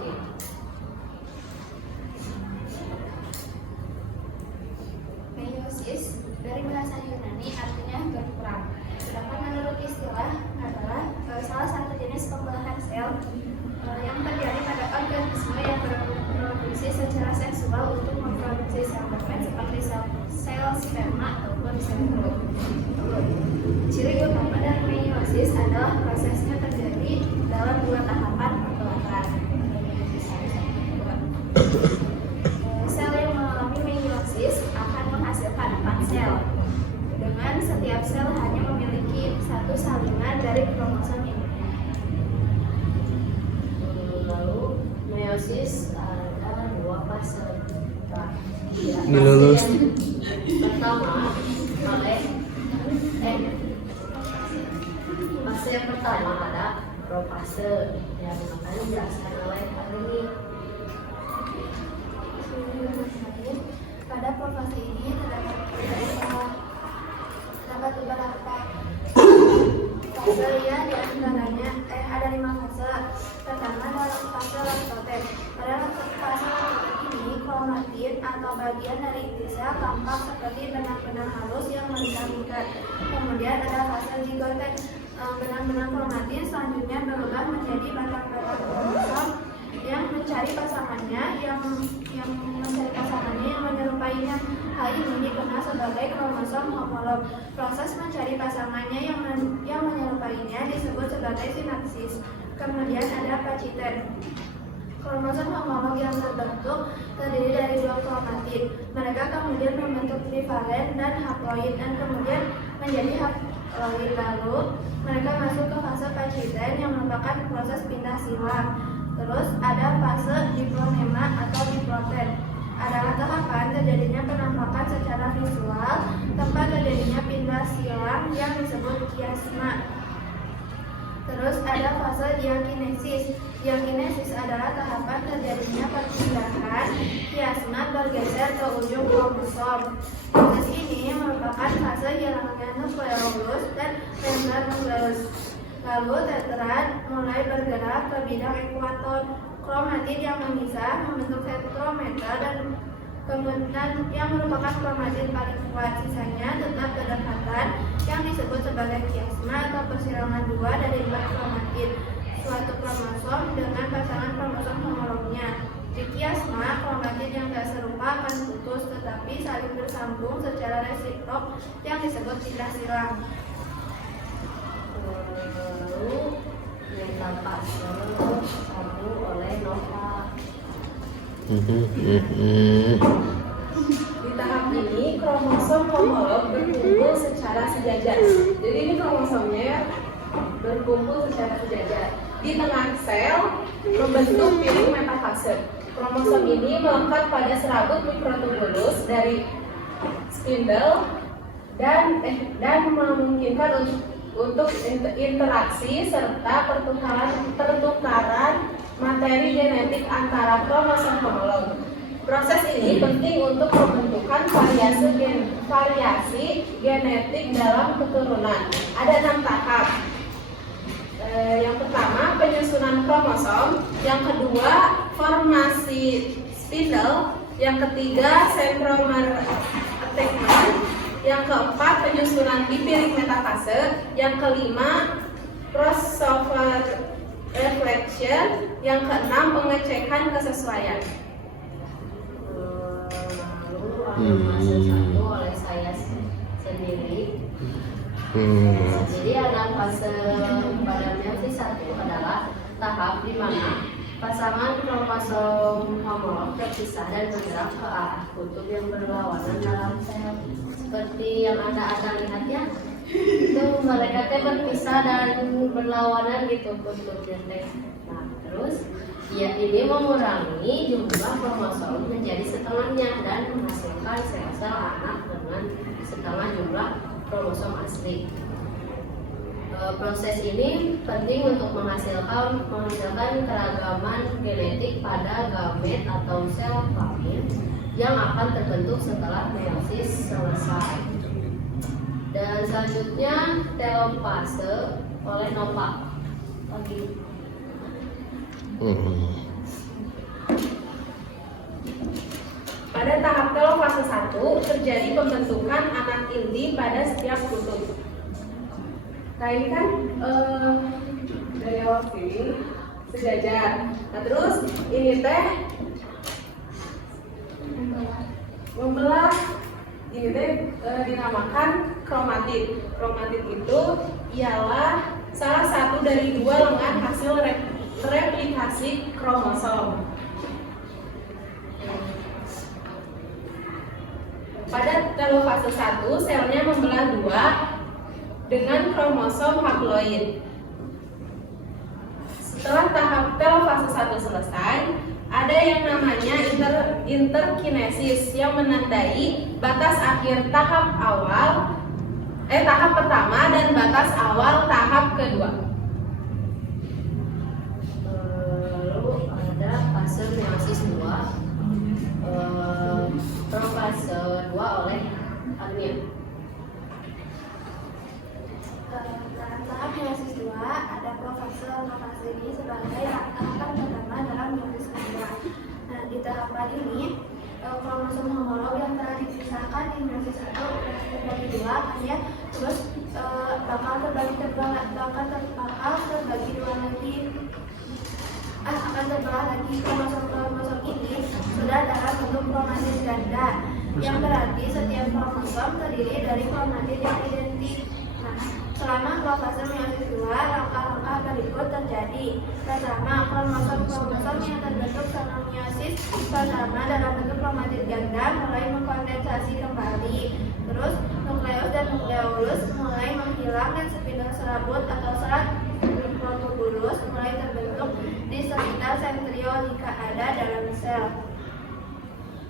Oke. Meiosis dari bahasa Yunani artinya berperang. Sedangkan menurut istilah adalah salah satu jenis pembelahan sel yang terjadi pada organisme yang berproduksi secara seksual untuk memproduksi sel organ seperti sel sperma ataupun sel telur. Ciri utama dari meiosis adalah prosesnya terjadi dalam 2 tahapan pembelahan. Sel yang mengalami meiosis akan menghasilkan 4 sel. Dengan setiap sel hanya memiliki 1 salinan dari kromosom induknya. Lalu meiosis ada 2 fase. Ini lulus. Pertama fase yang pertama ada profase yang akan dijelaskan oleh Arini. Pada profase ini terdapat beberapa fase ya, diantaranya ada 5 fase. Pertama dalam fase lactoten. Pada fase lactoten ini kromatin atau bagian dari inti sel tampak seperti benang-benang halus yang melingkar. Kemudian ada fase zigoten. Benang-benang kromatin selanjutnya berubah menjadi batang-batang kromosom yang mencari pasangannya yang menyerupainya. Hal ini dikenal sebagai kromosom homolog. Proses mencari pasangannya yang menyerupainya disebut sebagai sinapsis. Kemudian ada paciten. Kromosom homolog yang terbentuk terdiri dari 2 kromatin. Mereka kemudian membentuk trivalen dan haploid dan kemudian menjadi haploid. Lalu mereka masuk ke fase paciten yang merupakan proses pindah silang. Terus ada fase diplonema atau diploten. Adalah tahapan terjadinya penampakan secara visual tempat terjadinya pindah silang yang disebut kiasma. Terus ada fase diakinesis. Diakinesis adalah tahapan terjadinya perpindahan kiasma bergeser ke ujung kromosom. Proses ini merupakan fase hilangnya nukleolus dan membran nukleus. Lalu tetrat mulai bergerak ke bidang ekuator. Kromatin yang memisah membentuk sentrometer dan kemudian yang merupakan kromatin paling kuat. Sisanya tetap berdekatan yang disebut sebagai kiasma atau persilangan 2 dari 2 kromatin suatu kromosom dengan pasangan kromosom homolognya. Di kiasma, kromatin yang tak serupa akan putus tetapi saling bersambung secara resiprok yang disebut pindah silang. Lalu metafase disambung oleh Nova. Di tahap ini kromosom homolog berkumpul secara sejajar. Jadi ini kromosomnya berkumpul secara sejajar. Di tengah sel membentuk piring metafase. Kromosom ini melekat pada serabut mikrotubulus dari spindle dan memungkinkan untuk interaksi serta pertukaran materi genetik antara kromosom homolog. Proses ini penting untuk pembentukan variasi genetik dalam keturunan. Ada 6 tahap. Yang pertama penyusunan kromosom, yang kedua formasi spindle, yang ketiga centromer attachment, yang keempat penyusunan di piring metafase, yang kelima crossover reflection, yang keenam pengecekan kesesuaian. Lalu fase 1 oleh saya sendiri. Jadi ada fase pada meiosis 1 adalah tahap di mana pasangan kromosom homolog terpisah dan bergerak ke arah kutub yang berlawanan dalam sel. Seperti yang Anda lihat ya, itu mereka berpisah dan berlawanan gitu kutubnya teh. Nah, terus ya ini mengurangi jumlah kromosom menjadi setengahnya dan menghasilkan sel-sel anak dengan setengah jumlah kromosom asli. Proses ini penting untuk menghasilkan keragaman genetik pada gamet atau sel kelamin yang akan terbentuk setelah meiosis selesai. Dan selanjutnya telopase oleh Nova. Pada tahap telofase 1 terjadi pembentukan anak inti pada setiap kutub. Nah ini kan dari awal sini sejajar. Nah terus ini teh membelah, ini teh dinamakan kromatid. Kromatid itu ialah salah satu dari dua lengan hasil replikasi kromosom. Pada telofase 1 selnya membelah dua dengan kromosom haploid. Setelah tahap telofase 1 selesai, ada yang namanya interkinesis yang menandai batas akhir tahap pertama dan batas awal tahap kedua. Lalu ada fase meiosis 2, profase 2 oleh Agnia. Tahap meiosis 2 ada profase ini sebagai tahapan pertama dalam meiosis kedua. Nah, di tahapan ini kromosom homolog yang telah dipisahkan di meiosis 1 terbagi dua, hanya terus bakal terbagi dua lagi. Akan terbelah lagi. Kromosom ini sudah dalam bentuk kromatid ganda, yang berarti setiap kromosom terdiri dari kromatid yang identik. Nah, selama profase meiosis 2, langkah-langkah berikut terjadi. Pertama, kromosom yang terbentuk selama meiosis pertama dalam bentuk kromatid ganda mulai mengkondensasi kembali. Terus, nukleus dan nukleolus mulai menghilang dan spindel serabut atau serat mikrotubulus mulai terbentuk di sekitar sentriol jika ada dalam sel.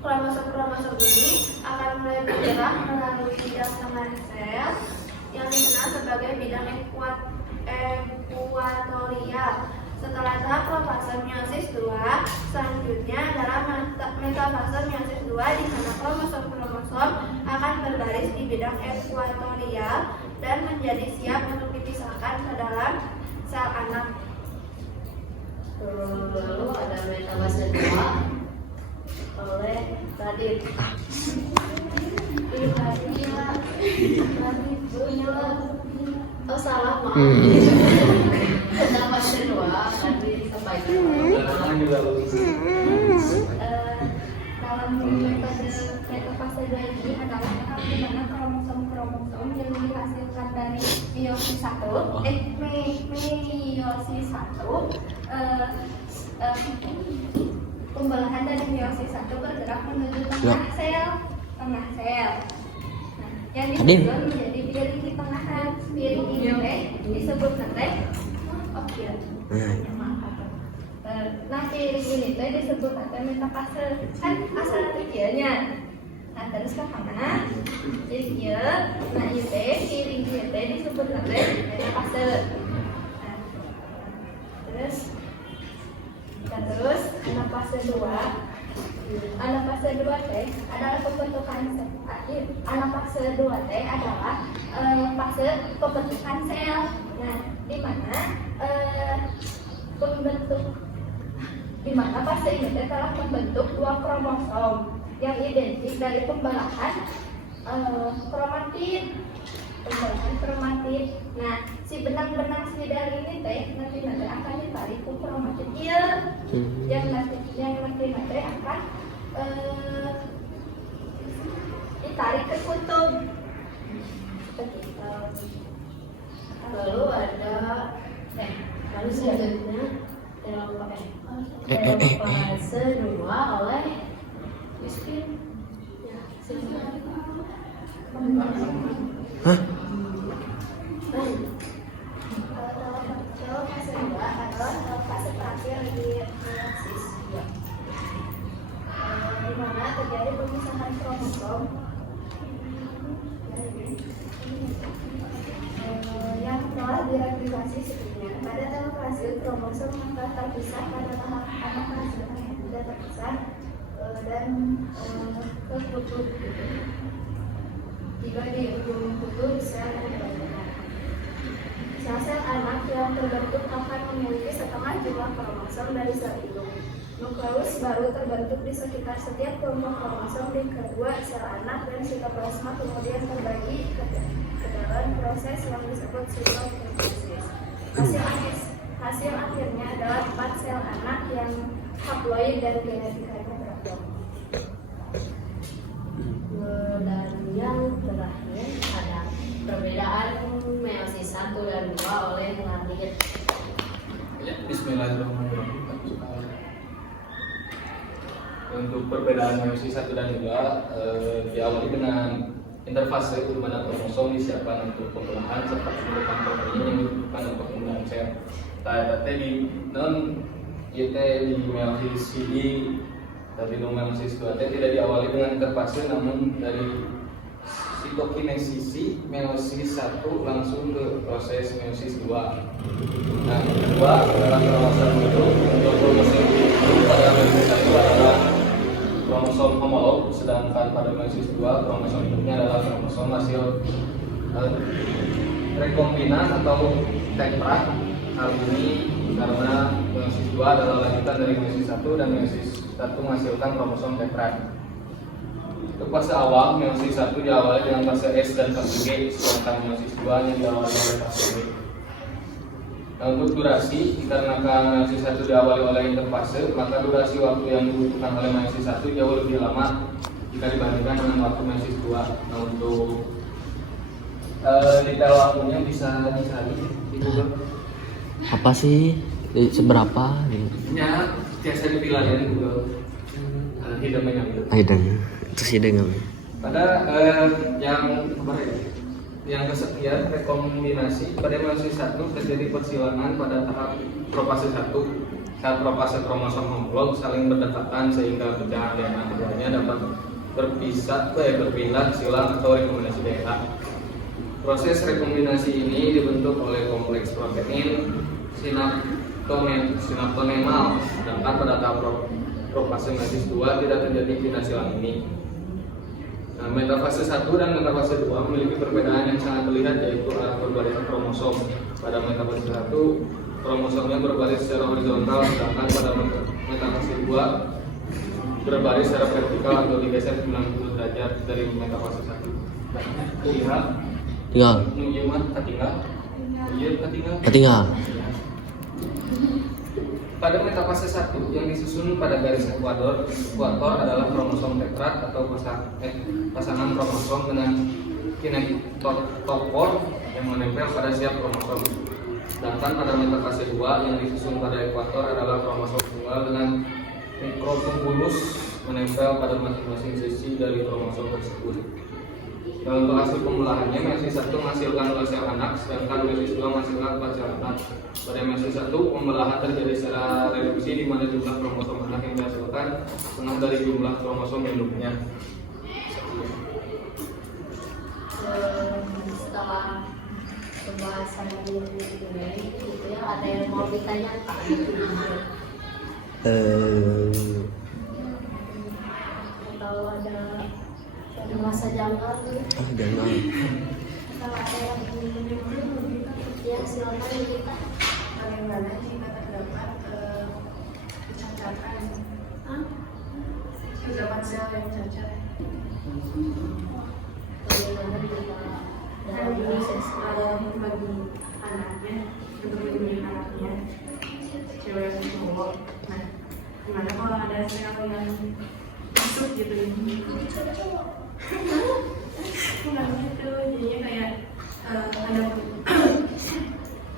Kromosom ini akan mulai bergerak melalui bidang tengah sel yang dikenal sebagai bidang ekuatorial. Setelah tahap profase meiosis 2, selanjutnya adalah metafase meiosis 2 di mana kromosom akan berbaris di bidang ekuatorial dan menjadi siap untuk dipisahkan ke dalam sel anak. Lalu ada metafase 2 oleh Radit. Oh salah, maaf. Metafase 2 Radit sampaikan. Dalam metafase 2 ini adalah tahap di mana kromosom yang dihasilkan dari meiosis 1 pembelahan dari meiosis 1 bergerak menuju tengah sel. Nah, yang disusun menjadi piring di tengahan. Piring ini disebut nah, piring ini disebut metafase, kan asal tujuannya. Nah, terus ke mana? Jadi nah itu piring ini disebut metafase. Terus anafase 2 adalah pembentukan sel. Anafase 2 adalah fase pembentukan sel. Nah, di mana fase ini telah membentuk dua kromosom yang identik dari pembelahan kromatid. Nah, si benang-benang sidar ini nanti akan ditarik ke kromatid yang nanti akan ditarik ke kutub. Lalu ada lalu selanjutnya dalam fase 2 oleh Yustin. Hah? Fase 2 adalah fase terakhir di meiosis, di mana terjadi pemisahan kromosom yang telah direplikasi sebelumnya. Pada tahap fase kromosom akan terpisah pada tahap anafase yang tidak terpisah dan ke kutub. Tiba di ujung kutub sel kebanyakan. Sel-sel anak yang terbentuk akan memiliki setengah jumlah kromosom dari sel induk. Nukleus baru terbentuk di sekitar setiap kelompok kromosom di kedua sel anak dan sitoplasma kemudian terbagi ke dalam proses yang disebut sitokinesis. Hasil akhirnya adalah 4 sel anak yang haploid dan genetikanya beragam. Dan yang terakhir ada perbedaan meiosis 1 dan 2 oleh Lardiet. Ya, bismillahirrahmanirrahim. Untuk perbedaan meiosis 1 dan 2 diawali dengan interfase di mana kromosom disiapkan untuk pembelahan serta pembentukan protein yang dibutuhkan untuk pembentukan sel. Tadi di non di meiosis CD tapi di meiosis 2 tidak diawali dengan interfase, namun dari sitokinesis meiosis 1 langsung ke proses meiosis 2. Nah, kedua adalah kromosom itu untuk kromosom itu pada meiosis 1 adalah kromosom homolog, sedangkan pada meiosis 2 kromosom induknya adalah kromosom hasil rekombinan atau tetra. Hal ini karena meiosis 2 adalah lanjutan dari meiosis 1 dan meiosis 1 menghasilkan kromosom tetra. Untuk fase awal, meiosis 1 diawali dengan fase S dan fase G, sedangkan meiosis 2 yang diawali oleh fase B. Nah, untuk durasi, dikarenakan meiosis 1 diawali oleh interfase, maka durasi waktu yang dibutuhkan oleh meiosis 1 jauh lebih lama jika dibandingkan dengan waktu meiosis 2. Nah, untuk detail waktunya bisa dicari di Google. Apa sih? Seberapa? Ya, biasa dipilih di Google. Hidden mengambil. Hidden. Terus hidden ngambil. Pada yang kemarin, yang kesekian rekombinasi pada meiosis 1 terjadi persilangan pada tahap profase 1 saat profase kromosom homolog saling berdekatan sehingga pecahan DNA keduanya dapat berpindah silang atau rekombinasi DNA. Proses rekombinasi ini dibentuk oleh kompleks protein sinaptonemal, sedangkan pada tahap profase meiosis 2 tidak terjadi pindah silang ini. Nah, metafase 1 dan metafase 2 memiliki perbedaan yang sangat terlihat, yaitu arah berbarisan kromosom. Pada metafase 1, kromosomnya berbaris secara horizontal, sedangkan pada metafase 2 berbaris secara vertikal atau digeser 90 derajat dari metafase 1. Lihat, Tinggal. Ketinggal. Pada metafase 1 yang disusun pada garis ekuator adalah kromosom tetrat atau pasangan kromosom dengan kinetopor yang menempel pada setiap kromosom. Sedangkan pada metafase 2 yang disusun pada ekuator adalah kromosom tunggal dengan mikrotubulus menempel pada masing-masing sisi dari kromosom tersebut. Dan untuk hasil pembelahannya, meiosis 1 menghasilkan 2 sel anak, sedangkan meiosis 2 menghasilkan 4 sel anak. Pada meiosis 1, pembelahan terjadi secara reduksi di mana jumlah kromosom anak yang dihasilkan setengah dari jumlah kromosom induknya. Setelah pembahasan ini gitu ya, ada yang mau ditanyakan? Atau ada masa janggal gitu? Jangan. Kalau ada yang ingin Ya silakan kita. bagaimana jika terdapat kecacatan? Terdapat sel yang cacat. Bagaimana kita dalam proses Bagi anaknya, untuk melindungi anaknya, cewek dan cowok. Nah, gimana kalau ada sel yang masuk gitu ini? Bukan gitu, jadinya kayak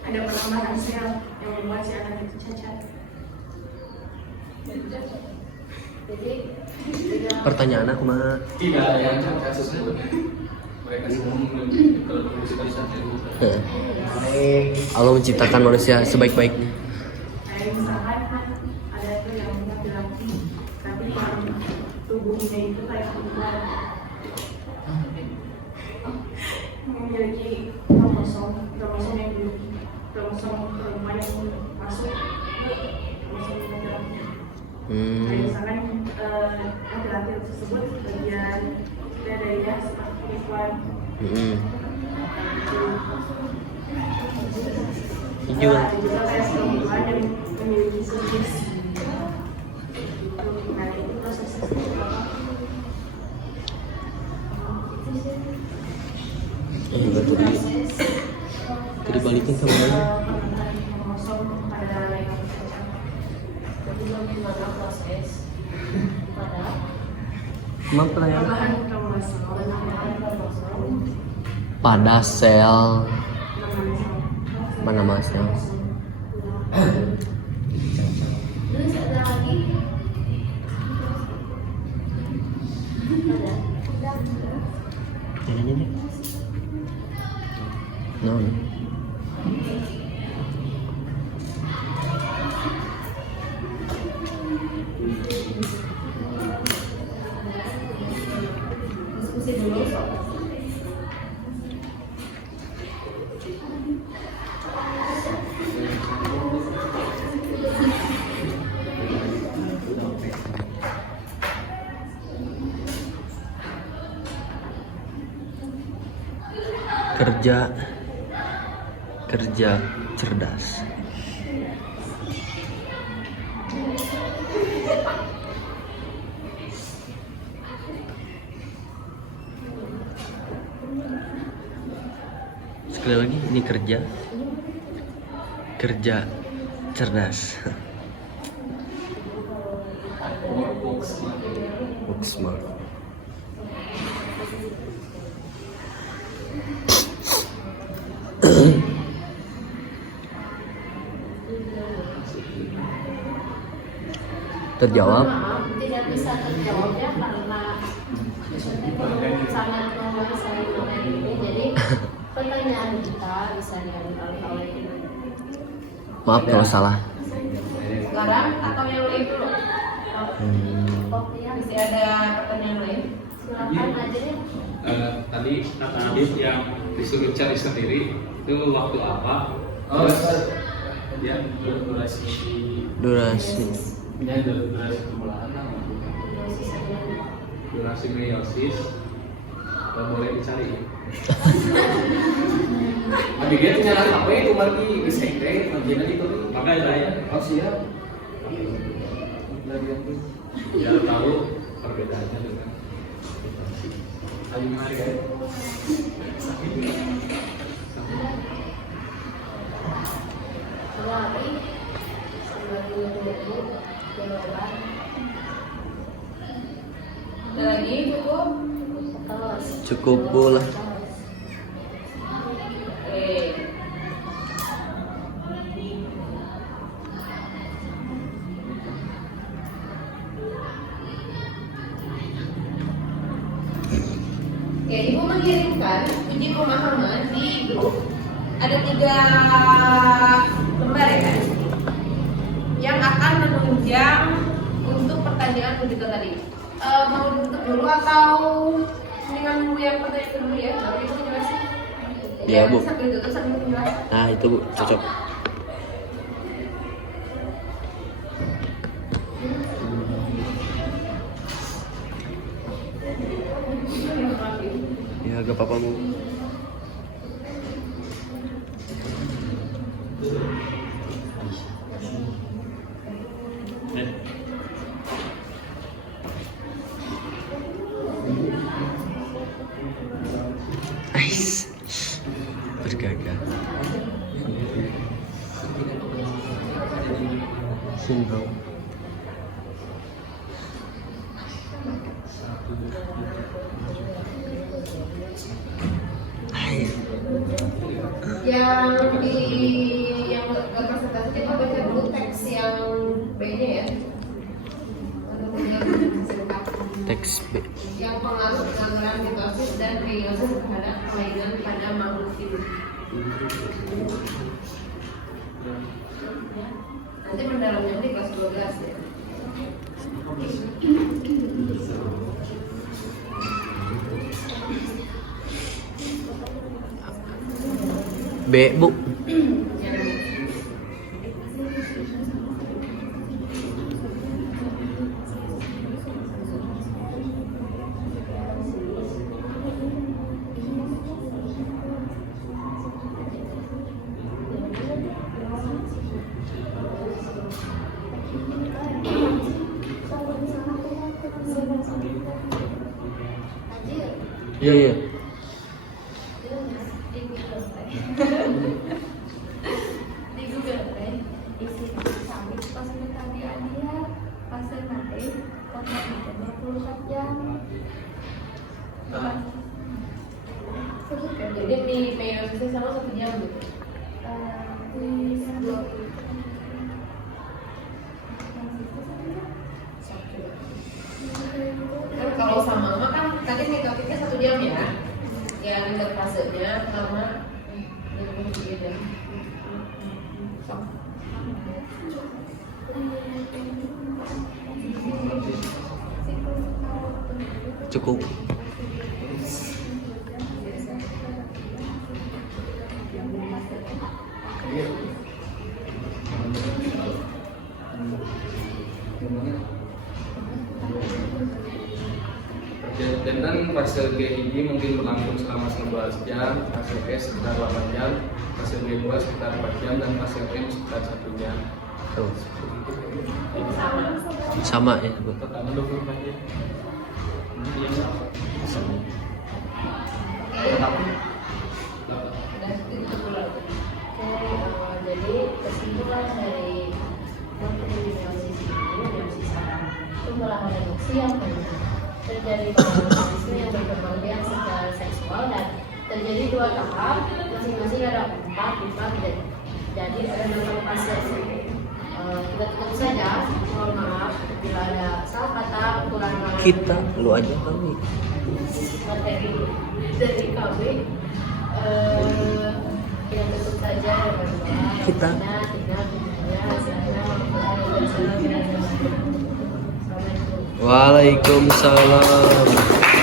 ada penambahan sel yang membuat si anak itu cacat. jadi Pertanyaan aku mah. Tidak ada yang cacat sebenarnya. Mereka semua memiliki kelebihan satu. Allah menciptakan manusia sebaik-baiknya. Kayak misalkan kan ada tuh yang laki-laki, tapi yang tubuhnya itu kayak perempuan, memiliki kromosom yang kromosom perempuan yang masuk ke kromosom laki-laki. Kayak misalkan laki-laki tersebut bagian dadanya seperti perempuan. Hijau. Ada juga kayak perempuan yang memiliki surprise. Tadi balikin sama mana? Pengenaan kromosom pada yang cacat. Jadi bagaimana proses pada Maaf pertanyaan. penambahan kromosom Pada sel mana sel? Terus ada lagi Jadinya nih. Non. diskusi dulu soal Kerja cerdas. Sekali lagi ini kerja cerdas. Book smart. Terjawab. maaf tidak bisa terjawabnya karena sangat menguasai materi ini. Jadi pertanyaan kita bisa diambil oleh Maaf kalau salah. Sekarang atau yang lain dulu? Oh iya, Masih ada pertanyaan lain? silakan aja deh. Tadi kata Adit yang disuruh cari sendiri itu waktu apa? Oh, Terus dia durasi Durasi. durasi pemulahan lah. durasi meiosis boleh dicari. Abi dia tinggal apa itu lagi bisa itu bagian itu. Maka saya Oh siap. Lagi aku. biar tahu perbedaannya dengan Ayo mari ya. Berarti sebagai jawaban Ada lagi cukup? terus Cukup pula. Oke. Oke, Ibu mengirimkan uji pemahaman di grup. Ada 3 lembar ya kan? Yang akan menunjang untuk pertanyaan uji tadi. Mau ditutup dulu atau dengan Bu yang pertanyaan dulu ya? Baru Ibu jelasin. Iya, Bu. Sambil ditutup sambil menjelaskan. Nah itu Bu, cocok. Ya gak apa-apa Bu. Ais, bergagah. Sindrom. Ais. Yang presentasi kita baca dulu teks yang B-nya ya. Atau yang singkat. Teks B. Yang pengaruh penganggaran mitosis dan meiosis terhadap kelainan pada makhluk hidup. Nanti mendalamnya di kelas 12 ya. B Bu. Iya iya. bagian interfasenya karena Cukup. Dan kan fase G1 mungkin berlangsung selama 11 jam, fase S sekitar 8 jam, fase B2 sekitar 4 jam, dan fase M sekitar 1 jam. Oh. Sama ya, Bu. Pertama 24 jam. Jadi kesimpulan dari materi meiosis itu pembelahan reduksi yang terjadi pada organisme yang berkembang secara seksual dan terjadi 2 tahap, masing-masing ada 4 jadi ada 6 fase. Kita tutup saja, mohon maaf bila ada salah kata kekurangan Kita, lu aja kami. materi dari kami. Kita tutup saja dengan doa. Kita. Assalamualaikum. Waalaikumsalam.